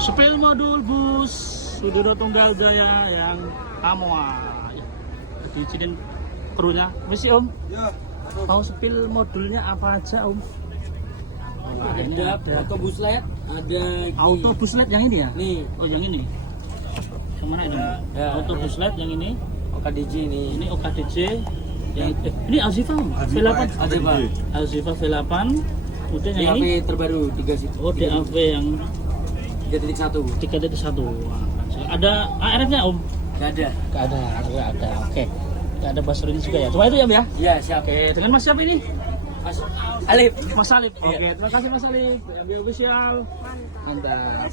Sepil modul bus Widodo Tunggal Jaya yang Amoa. Diizinin krunya. Misi Om. Ya. Mau sepil modulnya apa aja Om? Wah, ini Ada auto buslet, ada auto buslet yang ini ya? nih, Oh yang ini. Yang mana itu? Ya, Auto ini. buslet yang ini. OKDJ nih. Ini OKDJ. Yang ini Alzifa Om. V8. Alzifa. Alzifa V8. Kemudian yang DAV ini. terbaru 3 situ. Oh DAV yang 3.1. 3.1. Ada ARF-nya Om? Gak ada. Gak ada. Oke. Gak ada buzzer ini juga ya. Cuma itu ya Om ya? Iya, siap. Oke, dengan Mas siapa ini? Mas Alif. Mas Salib. Iya. Oke, terima kasih Mas Salib. Yang official. Mantap.